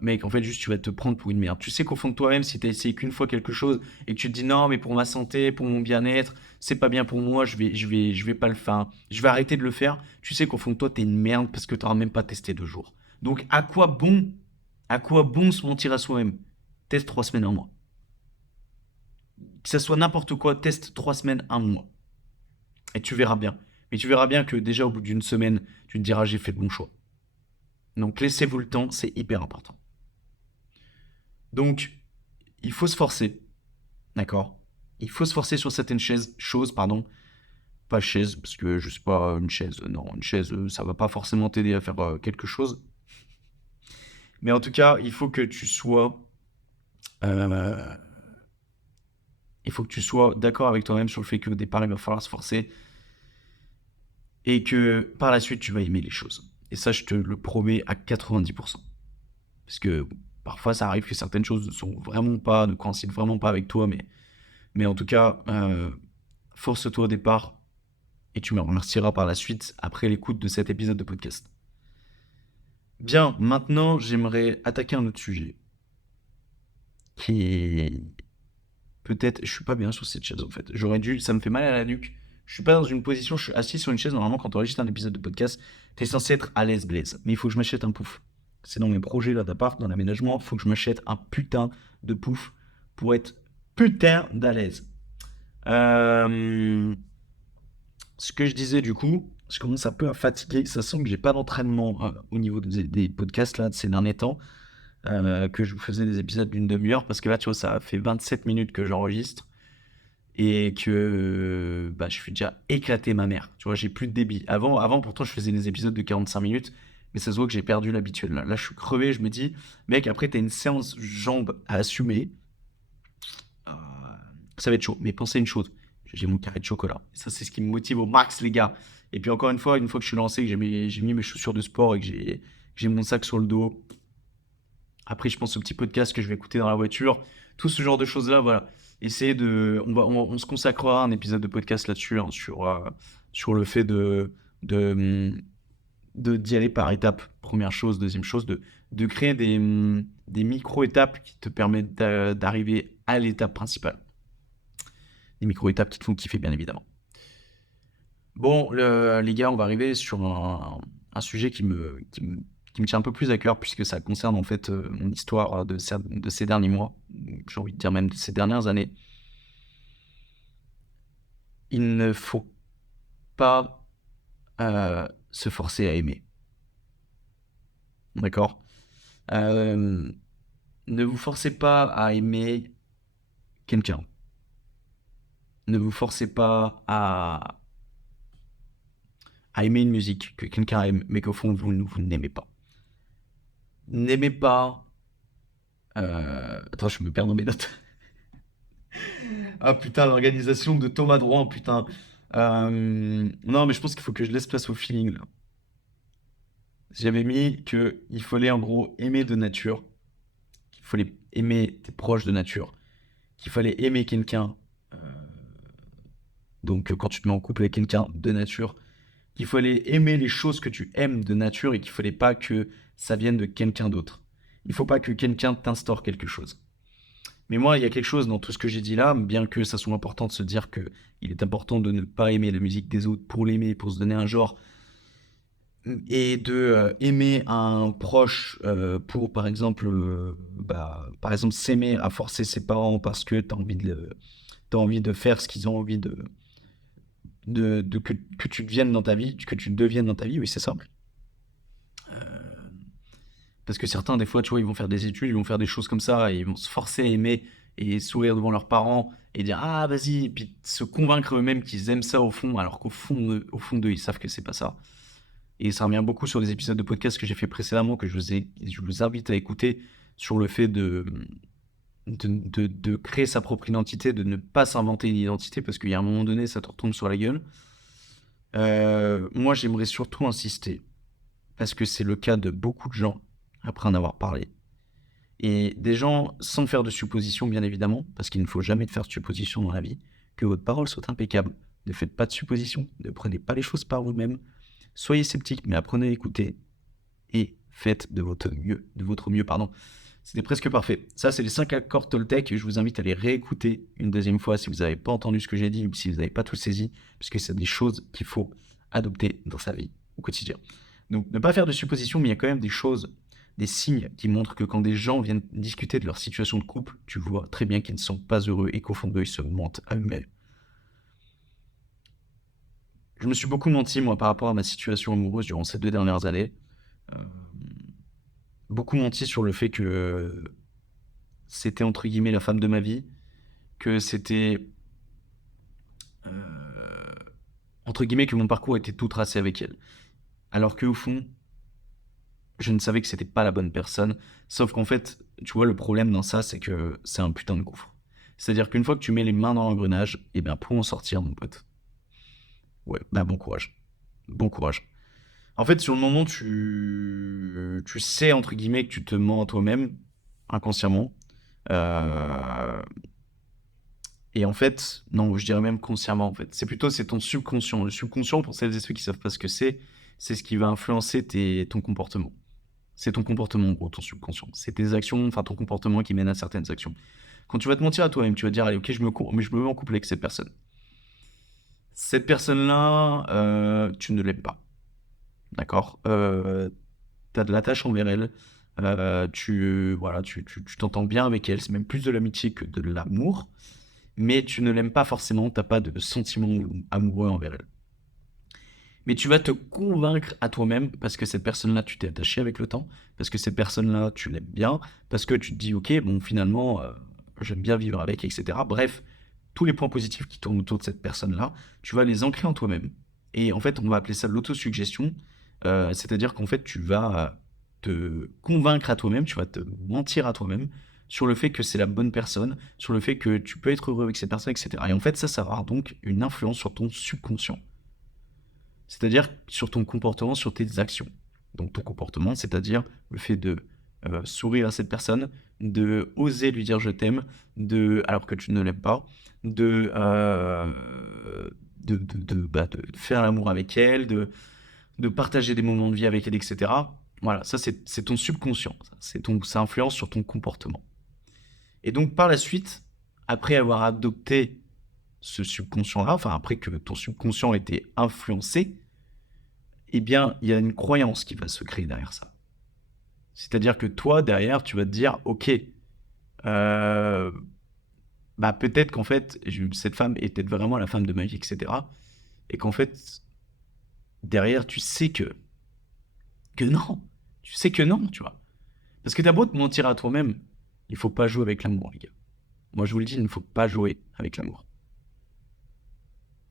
mec, en fait, juste, tu vas te prendre pour une merde. Tu sais qu'au fond de toi-même, si tu as essayé qu'une fois quelque chose et que tu te dis non, mais pour ma santé, pour mon bien-être, c'est pas bien pour moi, je vais pas le faire, je vais arrêter de le faire. Tu sais qu'au fond de toi, t'es une merde parce que tu n'auras même pas testé 2 jours. Donc, à quoi bon se mentir à soi-même? Teste 3 semaines, un mois. Que ça soit n'importe quoi, teste 3 semaines, un mois. Et tu verras bien. Mais tu verras bien que déjà au bout d'une semaine, tu te diras j'ai fait le bon choix. Donc laissez-vous le temps, c'est hyper important. Donc il faut se forcer, d'accord? Il faut se forcer sur certaines choses, pardon. Pas chaise, parce que je sais pas, une chaise, non, une chaise, ça va pas forcément t'aider à faire quelque chose. Mais en tout cas, euh, il faut que tu sois d'accord avec toi-même sur le fait qu'au départ, il va falloir se forcer et que par la suite, tu vas aimer les choses. Et ça, je te le promets à 90%. Parce que parfois, ça arrive que certaines choses ne coïncident vraiment pas avec toi, mais en tout cas, force-toi au départ et tu me remercieras par la suite après l'écoute de cet épisode de podcast. Bien, maintenant, j'aimerais attaquer un autre sujet qui est peut-être, je suis pas bien sur cette chaise en fait. Ça me fait mal à la nuque. Je suis pas dans une position, je suis assis sur une chaise. Normalement, quand on enregistre un épisode de podcast, t'es censé être à l'aise, Blaise. Mais il faut que je m'achète un pouf. C'est dans mes projets là d'appart, dans l'aménagement, il faut que je m'achète un putain de pouf pour être putain d'à l'aise. Euh, Ce que je disais du coup, je commence un peu à fatiguer. Ça sent que j'ai pas d'entraînement au niveau des podcasts là de ces derniers temps. Que je vous faisais des épisodes d'une demi-heure parce que là, tu vois, ça fait 27 minutes que j'enregistre et que bah, je suis déjà éclaté ma mère. Tu vois, j'ai plus de débit. Avant, pourtant, je faisais des épisodes de 45 minutes, mais ça se voit que j'ai perdu l'habitude. Là, je suis crevé, je me dis, mec, après, t'as une séance jambes à assumer. Euh, Ça va être chaud. Mais pensez une chose, j'ai mon carré de chocolat. Ça, c'est ce qui me motive au max, les gars. Et puis encore une fois que je suis lancé, que j'ai mis mes chaussures de sport et que j'ai mon sac sur le dos, après, je pense au petit podcast que je vais écouter dans la voiture. Tout ce genre de choses-là, voilà. Essayer de. On se consacrera un épisode de podcast là-dessus, hein, sur le fait de, d'y aller par étapes. Première chose, deuxième chose, de créer des micro-étapes qui te permettent d'arriver à l'étape principale. Des micro-étapes qui te font kiffer, bien évidemment. Bon, les gars, on va arriver sur un sujet qui me tient un peu plus à cœur, puisque ça concerne en fait mon histoire de ces derniers mois, j'ai envie de dire même de ces dernières années. Il ne faut pas se forcer à aimer. D'accord? Euh, Ne vous forcez pas à aimer quelqu'un. Ne vous forcez pas à aimer une musique que quelqu'un aime, mais qu'au fond, vous n'aimez pas. N'aimez pas. Attends, je me perds dans mes notes. Ah putain, l'organisation de Thomas Drouin, putain. Non, mais je pense qu'il faut que je laisse place au feeling là. J'avais mis que il fallait en gros aimer de nature, qu'il fallait aimer tes proches de nature, qu'il fallait aimer quelqu'un. euh, donc quand tu te mets en couple avec quelqu'un de nature, qu'il fallait aimer les choses que tu aimes de nature et qu'il fallait pas que ça vienne de quelqu'un d'autre. Il faut pas que quelqu'un t'instaure quelque chose. Mais moi, il y a quelque chose dans tout ce que j'ai dit là, bien que ça soit important de se dire que il est important de ne pas aimer la musique des autres pour l'aimer, pour se donner un genre, et de aimer un proche pour, par exemple, s'aimer à forcer ses parents parce que t'as envie de faire ce qu'ils ont envie que tu deviennes dans ta vie, que tu deviennes dans ta vie, oui, c'est ça. Parce que certains, des fois, tu vois, ils vont faire des études, ils vont faire des choses comme ça, et ils vont se forcer à aimer et sourire devant leurs parents et dire ah vas-y, et puis se convaincre eux-mêmes qu'ils aiment ça au fond, alors au fond d'eux, ils savent que c'est pas ça. Et ça revient beaucoup sur les épisodes de podcast que j'ai fait précédemment, que je vous invite à écouter sur le fait de créer sa propre identité, de ne pas s'inventer une identité, parce qu'il y a un moment donné, ça te retombe sur la gueule. Moi, j'aimerais surtout insister, parce que c'est le cas de beaucoup de gens, après en avoir parlé. Et des gens, sans faire de suppositions, bien évidemment, parce qu'il ne faut jamais faire de suppositions dans la vie, que votre parole soit impeccable. Ne faites pas de suppositions, ne prenez pas les choses par vous-même. Soyez sceptique, mais apprenez à écouter et faites de votre mieux, pardon. C'était presque parfait. Ça, c'est les 5 accords Toltec et je vous invite à les réécouter une deuxième fois si vous n'avez pas entendu ce que j'ai dit ou si vous n'avez pas tout saisi, puisque c'est des choses qu'il faut adopter dans sa vie au quotidien. Donc, ne pas faire de suppositions, mais il y a quand même des choses, des signes qui montrent que quand des gens viennent discuter de leur situation de couple, tu vois très bien qu'ils ne sont pas heureux et qu'au fond d'eux, ils se mentent à eux-mêmes. Je me suis beaucoup menti, moi, par rapport à ma situation amoureuse durant ces 2 dernières années. Euh, Beaucoup menti sur le fait que c'était entre guillemets la femme de ma vie, que c'était entre guillemets que mon parcours était tout tracé avec elle. Alors qu'au fond, je ne savais que c'était pas la bonne personne. Sauf qu'en fait, tu vois, le problème dans ça, c'est que c'est un putain de gouffre. C'est-à-dire qu'une fois que tu mets les mains dans l'engrenage, et bien pour en sortir, mon pote, ouais, bah bon courage. Bon courage. En fait, sur le moment, tu sais, entre guillemets, que tu te mens à toi-même, inconsciemment. Euh, Et en fait, non, je dirais même consciemment, en fait. C'est ton subconscient. Le subconscient, pour celles et ceux qui savent pas ce que c'est ce qui va influencer ton comportement. C'est ton comportement, en gros, ton subconscient. C'est tes actions, enfin ton comportement qui mène à certaines actions. Quand tu vas te mentir à toi-même, tu vas te dire, allez, ok, mais je me mets en couple avec cette personne. Cette personne-là, tu ne l'aimes pas. D'accord. Tu as de l'attache envers elle. Voilà, tu t'entends bien avec elle. C'est même plus de l'amitié que de l'amour. Mais tu ne l'aimes pas forcément, t'as pas de sentiments amoureux envers elle. Mais tu vas te convaincre à toi-même parce que cette personne-là, tu t'es attaché avec le temps, parce que cette personne-là, tu l'aimes bien, parce que tu te dis, ok, bon, finalement, j'aime bien vivre avec, etc. Bref, tous les points positifs qui tournent autour de cette personne-là, tu vas les ancrer en toi-même. Et en fait, on va appeler ça l'autosuggestion, c'est-à-dire qu'en fait, tu vas te convaincre à toi-même, tu vas te mentir à toi-même sur le fait que c'est la bonne personne, sur le fait que tu peux être heureux avec cette personne, etc. Et en fait, ça va avoir donc une influence sur ton subconscient. C'est-à-dire sur ton comportement, sur tes actions. Donc ton comportement, c'est-à-dire le fait de sourire à cette personne, de oser lui dire je t'aime, alors que tu ne l'aimes pas, de, euh, de faire l'amour avec elle, de partager des moments de vie avec elle, etc. Voilà, ça c'est ton subconscient, ça influence sur ton comportement. Et donc par la suite, après avoir adopté ce subconscient-là, enfin après que ton subconscient ait été influencé, eh bien, il y a une croyance qui va se créer derrière ça. C'est-à-dire que toi, derrière, tu vas te dire, ok, euh, bah peut-être qu'en fait, cette femme est peut-être vraiment la femme de ma vie, etc. Et qu'en fait, derrière, tu sais que non. Tu sais que non, tu vois. Parce que t'as beau te mentir à toi-même, il faut pas jouer avec l'amour, les gars. Moi, je vous le dis, il ne faut pas jouer avec l'amour.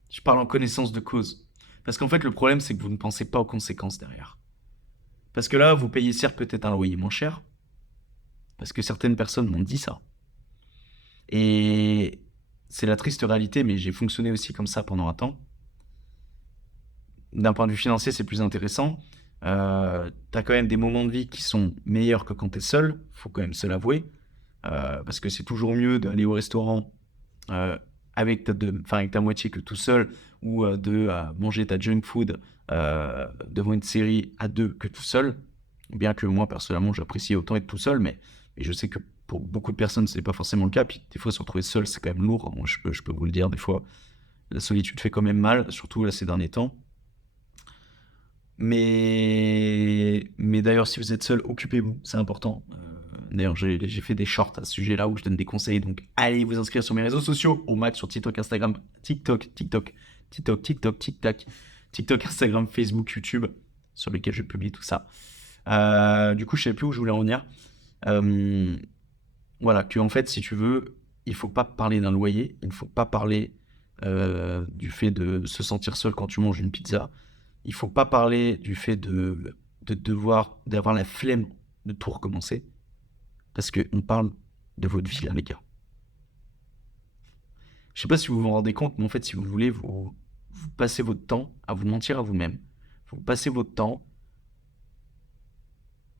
Je parle en connaissance de cause. Parce qu'en fait, le problème, c'est que vous ne pensez pas aux conséquences derrière. Parce que là, vous payez certes peut-être un loyer moins cher, parce que certaines personnes m'ont dit ça. Et c'est la triste réalité, mais j'ai fonctionné aussi comme ça pendant un temps. D'un point de vue financier, c'est plus intéressant. T'as quand même des moments de vie qui sont meilleurs que quand t'es seul, faut quand même se l'avouer. Parce que c'est toujours mieux d'aller au restaurant euh, avec ta moitié que tout seul, ou de manger ta junk food devant une série à deux que tout seul. Bien que moi, personnellement, j'apprécie autant être tout seul, mais je sais que pour beaucoup de personnes, c'est pas forcément le cas. Puis des fois, se retrouver seul, c'est quand même lourd. Moi, je peux vous le dire, des fois, la solitude fait quand même mal, surtout là ces derniers temps. Mais d'ailleurs, si vous êtes seul, occupez-vous, c'est important. D'ailleurs, j'ai fait des shorts à ce sujet-là où je donne des conseils. Donc, allez vous inscrire sur mes réseaux sociaux, au max sur TikTok, Instagram, TikTok, Instagram, Facebook, YouTube, sur lesquels je publie tout ça. Du coup, je sais plus où je voulais en venir. Euh, voilà, que en fait, si tu veux, il faut pas parler d'un loyer, il ne faut pas parler du fait de se sentir seul quand tu manges une pizza. Il faut pas parler du fait d'avoir la flemme de tout recommencer, parce qu'on parle de votre vie, là, les gars. Je sais pas si vous vous rendez compte, mais en fait, si vous voulez, vous passez votre temps à vous mentir à vous-même. Vous passez votre temps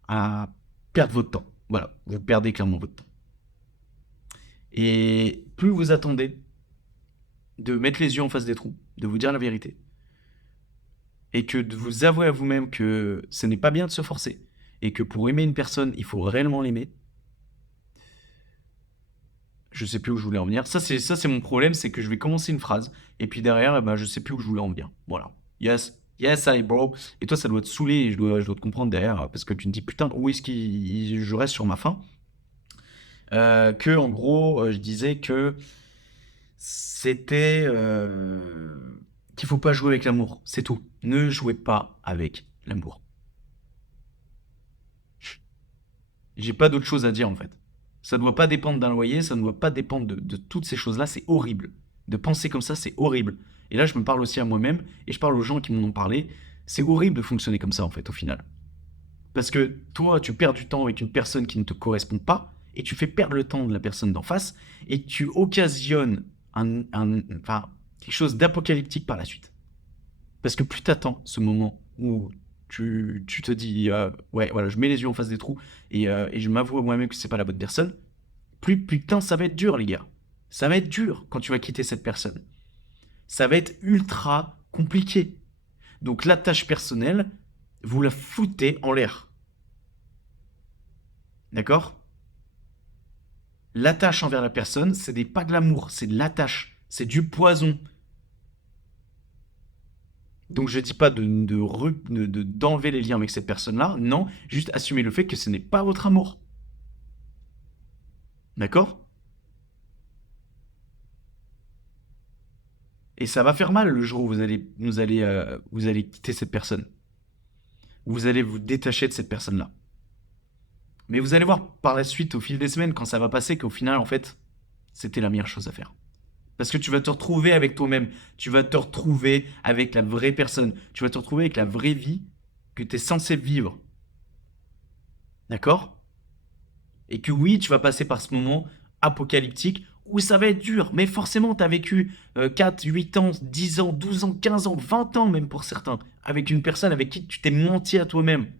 à perdre votre temps. Voilà, vous perdez clairement votre temps. Et plus vous attendez de mettre les yeux en face des trous, de vous dire la vérité, et que de vous avouer à vous-même que ce n'est pas bien de se forcer, et que pour aimer une personne, il faut réellement l'aimer. Je sais plus où je voulais en venir. Ça, c'est mon problème, c'est que je vais commencer une phrase, et puis derrière, eh ben, je sais plus où je voulais en venir. Voilà. Yes, yes, I bro. Et toi, ça doit te saouler, et je dois te comprendre derrière, parce que tu te dis, putain, où est-ce que je reste sur ma faim? Que, en gros, je disais que c'était qu'il faut pas jouer avec l'amour, c'est tout. Ne jouez pas avec l'amour. J'ai pas d'autre chose à dire en fait. Ça ne doit pas dépendre d'un loyer, ça ne doit pas dépendre de toutes ces choses-là, c'est horrible. De penser comme ça, c'est horrible. Et là, je me parle aussi à moi-même, et je parle aux gens qui m'en ont parlé. C'est horrible de fonctionner comme ça en fait, au final. Parce que toi, tu perds du temps avec une personne qui ne te correspond pas, et tu fais perdre le temps de la personne d'en face, et tu occasionnes enfin, quelque chose d'apocalyptique par la suite. Parce que plus t'attends ce moment où tu te dis, ouais, voilà, je mets les yeux en face des trous et je m'avoue à moi-même que c'est pas la bonne personne, plus putain, ça va être dur, les gars. Ça va être dur quand tu vas quitter cette personne. Ça va être ultra compliqué. Donc l'attache personnelle, vous la foutez en l'air. D'accord? L'attache envers la personne, c'est pas de l'amour, c'est de l'attache. C'est du poison. Donc je dis pas d'enlever les liens avec cette personne-là, non, juste assumer le fait que ce n'est pas votre amour. D'accord? Et ça va faire mal le jour où vous allez quitter cette personne. Vous allez vous détacher de cette personne-là. Mais vous allez voir par la suite, au fil des semaines, quand ça va passer, qu'au final, en fait, c'était la meilleure chose à faire. Parce que tu vas te retrouver avec toi-même. Tu vas te retrouver avec la vraie personne. Tu vas te retrouver avec la vraie vie que tu es censé vivre. D'accord? Et que oui, tu vas passer par ce moment apocalyptique où ça va être dur. Mais forcément, tu as vécu 4, 8 ans, 10 ans, 12 ans, 15 ans, 20 ans même pour certains, avec une personne avec qui tu t'es menti à toi-même.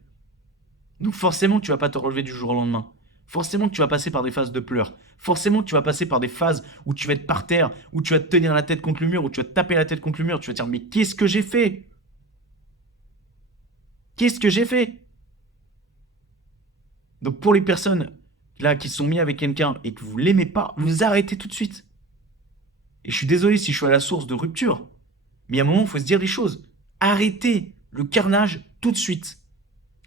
Donc forcément, tu vas pas te relever du jour au lendemain. Forcément que tu vas passer par des phases de pleurs. Forcément que tu vas passer par des phases où tu vas être par terre, où tu vas te tenir la tête contre le mur, où tu vas te taper la tête contre le mur. Tu vas te dire, mais qu'est-ce que j'ai fait? Qu'est-ce que j'ai fait? Donc pour les personnes là qui sont mis avec quelqu'un et que vous l'aimez pas, vous arrêtez tout de suite. Et je suis désolé si je suis à la source de rupture, mais à un moment, il faut se dire les choses. Arrêtez le carnage tout de suite.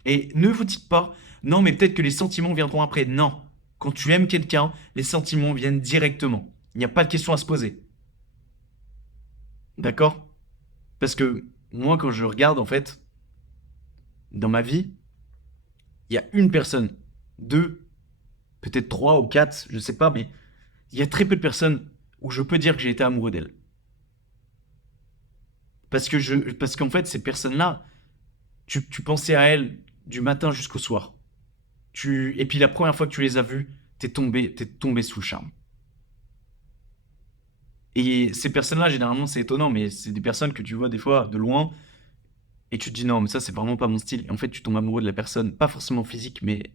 Et ne vous dites pas, non, mais peut-être que les sentiments viendront après. Non. Quand tu aimes quelqu'un, les sentiments viennent directement. Il n'y a pas de question à se poser. D'accord? Parce que moi, quand je regarde, en fait, dans ma vie, il y a une personne, deux, peut-être trois ou quatre, je sais pas, mais il y a très peu de personnes où je peux dire que j'ai été amoureux d'elles. Parce qu'en fait, ces personnes-là, tu pensais à elles du matin jusqu'au soir. Et puis la première fois que tu les as vues, t'es tombé sous le charme. Et ces personnes-là, généralement, c'est étonnant, mais c'est des personnes que tu vois des fois de loin, et tu te dis non, mais ça, c'est vraiment pas mon style. Et en fait, tu tombes amoureux de la personne, pas forcément physique, mais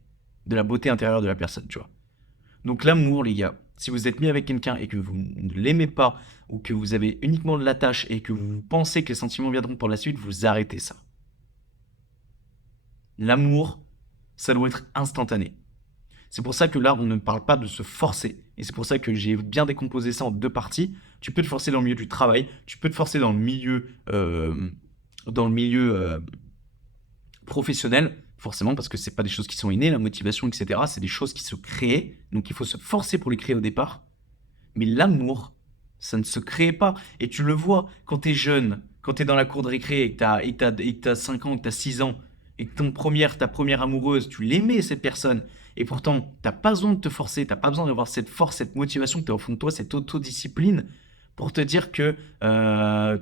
de la beauté intérieure de la personne, tu vois. Donc l'amour, les gars, si vous êtes mis avec quelqu'un et que vous ne l'aimez pas, ou que vous avez uniquement de l'attache et que vous pensez que les sentiments viendront pour la suite, vous arrêtez ça. L'amour, ça doit être instantané. C'est pour ça que là, on ne parle pas de se forcer. Et c'est pour ça que j'ai bien décomposé ça en deux parties. Tu peux te forcer dans le milieu du travail, tu peux te forcer dans le milieu professionnel, forcément, parce que c'est pas des choses qui sont innées, la motivation, etc. C'est des choses qui se créent. Donc il faut se forcer pour les créer au départ. Mais l'amour, ça ne se crée pas. Et tu le vois quand t'es jeune, quand t'es dans la cour de récré et que t'as 5 ans, que t'as 6 ans, et que ta première amoureuse, tu l'aimais cette personne. Et pourtant, t'as pas besoin de te forcer, t'as pas besoin d'avoir cette force, cette motivation que t'as au fond de toi, cette autodiscipline pour te dire que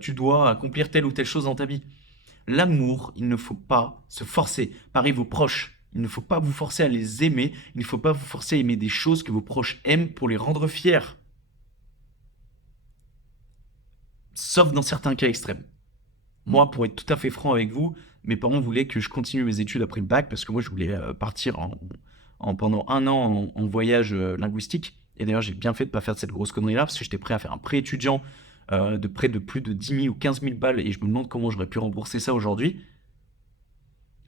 tu dois accomplir telle ou telle chose dans ta vie. L'amour, il ne faut pas se forcer. Pareil, vos proches, il ne faut pas vous forcer à les aimer, il ne faut pas vous forcer à aimer des choses que vos proches aiment pour les rendre fiers. sauf dans certains cas extrêmes. Moi, pour être tout à fait franc avec vous, mes parents voulaient que je continue mes études après le bac parce que moi, je voulais partir pendant un an en voyage linguistique. Et d'ailleurs, j'ai bien fait de ne pas faire cette grosse connerie-là parce que j'étais prêt à faire un prêt étudiant de près de plus de 10 000 ou 15 000 balles et je me demande comment j'aurais pu rembourser ça aujourd'hui.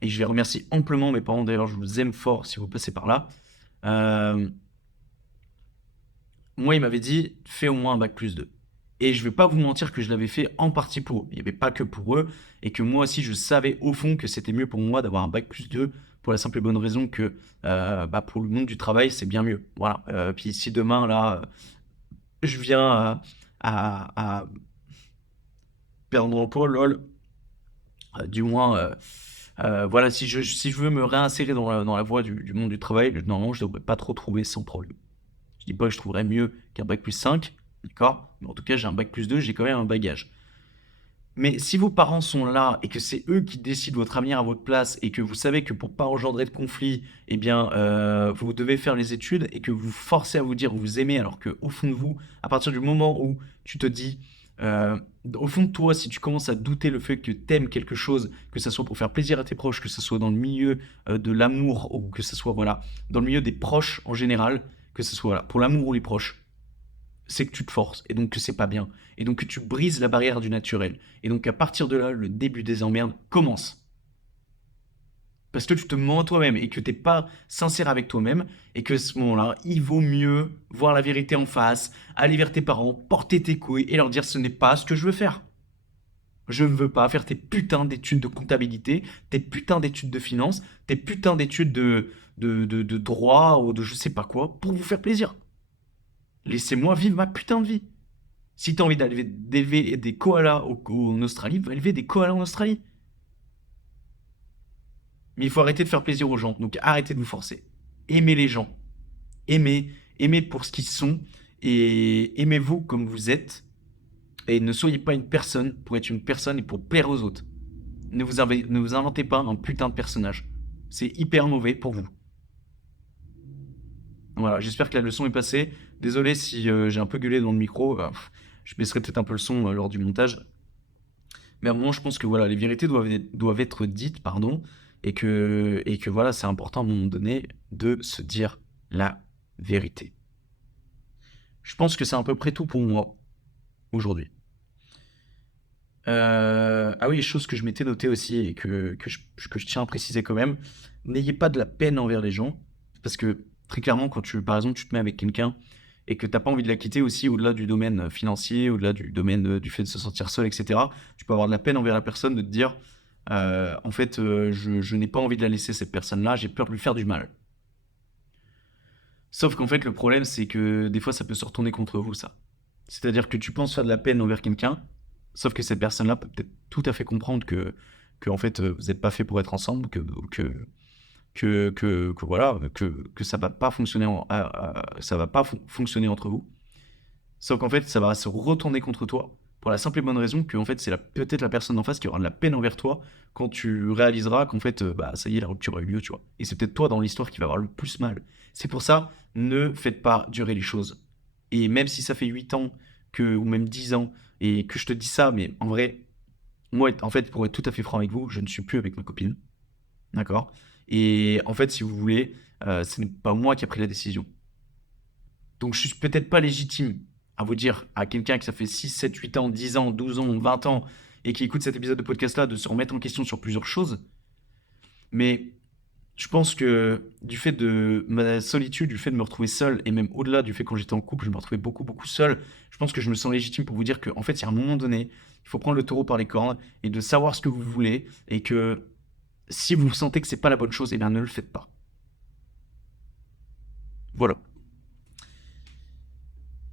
Et je les remercie amplement, mes parents. D'ailleurs, je vous aime fort si vous passez par là. Euh, Moi, il m'avait dit, fais au moins un bac plus 2. Et je ne vais pas vous mentir que je l'avais fait en partie pour eux. Il n'y avait pas que pour eux. Et que moi aussi, je savais au fond que c'était mieux pour moi d'avoir un bac plus 2 pour la simple et bonne raison que pour le monde du travail, c'est bien mieux. Voilà. Puis si demain, là, je viens à perdre mon emploi, lol, du moins, voilà, si je veux me réinsérer dans la voie du monde du travail, normalement, je ne devrais pas trop trouver sans problème. Je dis pas que je trouverais mieux qu'un bac plus 5, d'accord? Mais en tout cas, j'ai un bac plus 2, j'ai quand même un bagage. Mais si vos parents sont là et que c'est eux qui décident votre avenir à votre place et que vous savez que pour pas engendrer de conflit, eh bien, vous devez faire les études et que vous forcez à vous dire que vous aimez alors que au fond de vous, à partir du moment où tu te dis, euh, au fond de toi, si tu commences à douter le fait que t'aimes quelque chose, que ce soit pour faire plaisir à tes proches, que ce soit dans le milieu de l'amour ou que ce soit voilà dans le milieu des proches en général, que ce soit voilà, pour l'amour ou les proches, c'est que tu te forces et donc que c'est pas bien et donc que tu brises la barrière du naturel et donc à partir de là le début des emmerdes commence parce que tu te mens à toi-même et que t'es pas sincère avec toi-même et que à ce moment-là il vaut mieux voir la vérité en face, aller vers tes parents, porter tes couilles et leur dire ce n'est pas ce que je veux faire. Je ne veux pas faire tes putains d'études de comptabilité, tes putains d'études de finance, tes putains d'études de droit ou de je sais pas quoi pour vous faire plaisir. Laissez-moi vivre ma putain de vie. Si t'as envie d'élever des koalas en Australie, va élever des koalas en Australie. Mais il faut arrêter de faire plaisir aux gens. Donc arrêtez de vous forcer. Aimez les gens. Aimez, aimez pour ce qu'ils sont. Et aimez-vous comme vous êtes. Et ne soyez pas une personne pour être une personne et pour plaire aux autres. Ne vous inventez pas un putain de personnage. C'est hyper mauvais pour vous. Voilà, j'espère que la leçon est passée. Désolé si j'ai un peu gueulé dans le micro. Je baisserai peut-être un peu le son lors du montage. Mais à un moment, je pense que voilà, les vérités doivent être dites, pardon, et que voilà, c'est important à un moment donné de se dire la vérité. Je pense que c'est à peu près tout pour moi aujourd'hui. Ah oui, chose que je m'étais noté aussi et que je tiens à préciser quand même, n'ayez pas de la peine envers les gens, parce que très clairement, quand par exemple, tu te mets avec quelqu'un et que t'as pas envie de la quitter aussi, au-delà du domaine financier, au-delà du domaine du fait de se sentir seul, etc., tu peux avoir de la peine envers la personne de te dire, en fait, je n'ai pas envie de la laisser, cette personne-là, j'ai peur de lui faire du mal. Sauf qu'en fait, le problème, c'est que des fois, ça peut se retourner contre vous, ça. C'est-à-dire que tu penses faire de la peine envers quelqu'un, sauf que cette personne-là peut peut-être tout à fait comprendre que en fait, vous n'êtes pas fait pour être ensemble, que voilà, que ça va pas fonctionner, ça va pas fonctionner entre vous. Sauf qu'en fait, ça va se retourner contre toi pour la simple et bonne raison que en fait, c'est peut-être la personne en face qui aura de la peine envers toi quand tu réaliseras qu'en fait, bah ça y est, la rupture a eu lieu, tu vois. Et c'est peut-être toi dans l'histoire qui va avoir le plus mal. C'est pour ça, ne faites pas durer les choses. Et même si ça fait 8 ans ou même 10 ans et que je te dis ça, mais en vrai, moi, en fait, pour être tout à fait franc avec vous, je ne suis plus avec ma copine, d'accord. Et en fait, si vous voulez, ce n'est pas moi qui ai pris la décision. Donc je suis peut-être pas légitime à vous dire à quelqu'un que ça fait 6, 7, 8 ans, 10 ans, 12 ans, 20 ans et qui écoute cet épisode de podcast-là de se remettre en question sur plusieurs choses. Mais je pense que du fait de ma solitude, du fait de me retrouver seul, et même au-delà du fait quand j'étais en couple, je me retrouvais beaucoup, beaucoup seul, je pense que je me sens légitime pour vous dire qu'en fait, il y a un moment donné, il faut prendre le taureau par les cornes et de savoir ce que vous voulez et que si vous sentez que c'est pas la bonne chose, eh bien ne le faites pas. Voilà.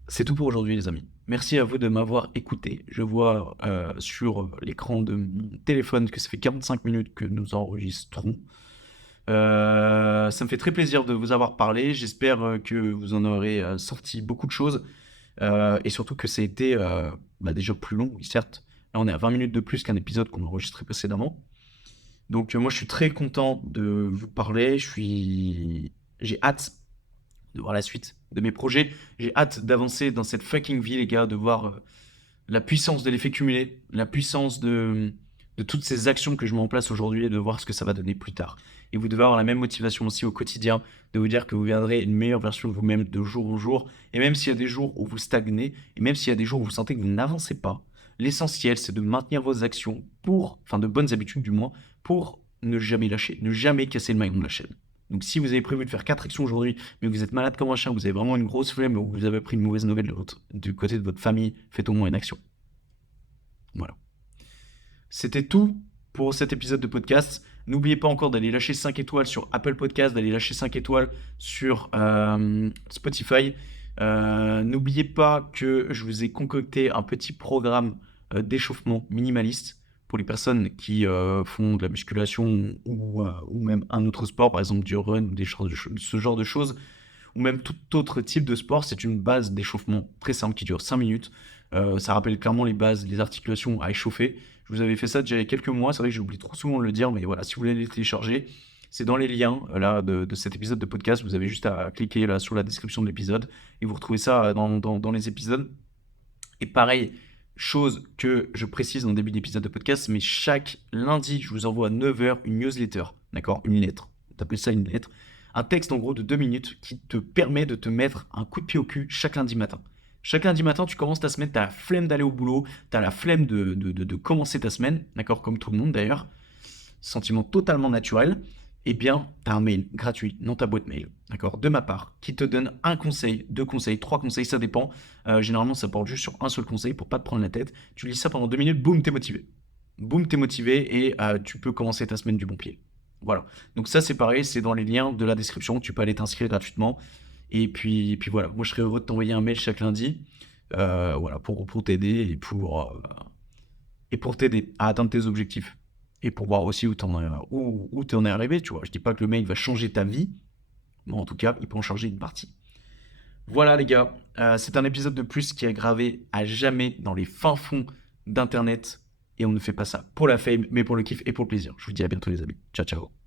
C'est tout pour aujourd'hui, les amis. Merci à vous de m'avoir écouté. Je vois sur l'écran de mon téléphone que ça fait 45 minutes que nous enregistrons. Ça me fait très plaisir de vous avoir parlé. J'espère que vous en aurez sorti beaucoup de choses. Et surtout que ça a été déjà plus long, oui, certes. Là, on est à 20 minutes de plus qu'un épisode qu'on a enregistré précédemment. Donc, moi, je suis très content de vous parler. J'ai hâte de voir la suite de mes projets. J'ai hâte d'avancer dans cette fucking vie, les gars, de voir la puissance de l'effet cumulé, la puissance de toutes ces actions que je mets en place aujourd'hui et de voir ce que ça va donner plus tard. Et vous devez avoir la même motivation aussi au quotidien, de vous dire que vous viendrez une meilleure version de vous-même de jour en jour. Et même s'il y a des jours où vous stagnez, et même s'il y a des jours où vous sentez que vous n'avancez pas, l'essentiel, c'est de maintenir vos actions de bonnes habitudes du moins, pour ne jamais lâcher, ne jamais casser le maillon de la chaîne. Donc si vous avez prévu de faire 4 actions aujourd'hui, mais que vous êtes malade comme un chien, vous avez vraiment une grosse flemme, ou vous avez pris une mauvaise nouvelle du côté de votre famille, faites au moins une action. Voilà. C'était tout pour cet épisode de podcast. N'oubliez pas encore d'aller lâcher 5 étoiles sur Apple Podcast, d'aller lâcher 5 étoiles sur Spotify. N'oubliez pas que je vous ai concocté un petit programme d'échauffement minimaliste pour les personnes qui font de la musculation ou même un autre sport, par exemple du run ou ce genre de choses, ou même tout autre type de sport. C'est une base d'échauffement très simple qui dure 5 minutes. Ça rappelle clairement les bases, les articulations à échauffer. Je vous avais fait ça déjà il y a quelques mois, c'est vrai que j'oublie trop souvent de le dire, mais voilà, si vous voulez les télécharger, c'est dans les liens là, de cet épisode de podcast. Vous avez juste à cliquer là sur la description de l'épisode et vous retrouvez ça dans les épisodes. Et pareil, chose que je précise dans le début d'épisode de podcast, mais chaque lundi, je vous envoie à 9h une newsletter, d'accord? Une lettre, on appelle ça une lettre. Un texte en gros de 2 minutes qui te permet de te mettre un coup de pied au cul chaque lundi matin. Chaque lundi matin, tu commences ta semaine, tu as la flemme d'aller au boulot, tu as la flemme de commencer ta semaine, d'accord, comme tout le monde d'ailleurs, sentiment totalement naturel, eh bien, tu as un mail gratuit dans ta boîte mail, d'accord, de ma part, qui te donne un conseil, 2 conseils, 3 conseils, ça dépend. Généralement, ça porte juste sur un seul conseil pour pas te prendre la tête. Tu lis ça pendant 2 minutes, boum, t'es motivé. Boum, t'es motivé et tu peux commencer ta semaine du bon pied. Voilà. Donc ça, c'est pareil, c'est dans les liens de la description. Tu peux aller t'inscrire gratuitement. Et puis voilà, moi je serais heureux de t'envoyer un mail chaque lundi, voilà, pour t'aider et pour t'aider à atteindre tes objectifs. Et pour voir aussi où t'en es arrivé, tu vois. Je dis pas que le mail va changer ta vie, mais en tout cas, il peut en changer une partie. Voilà les gars, c'est un épisode de plus qui est gravé à jamais dans les fins fonds d'internet. Et on ne fait pas ça pour la fame, mais pour le kiff et pour le plaisir. Je vous dis à bientôt les amis. Ciao ciao.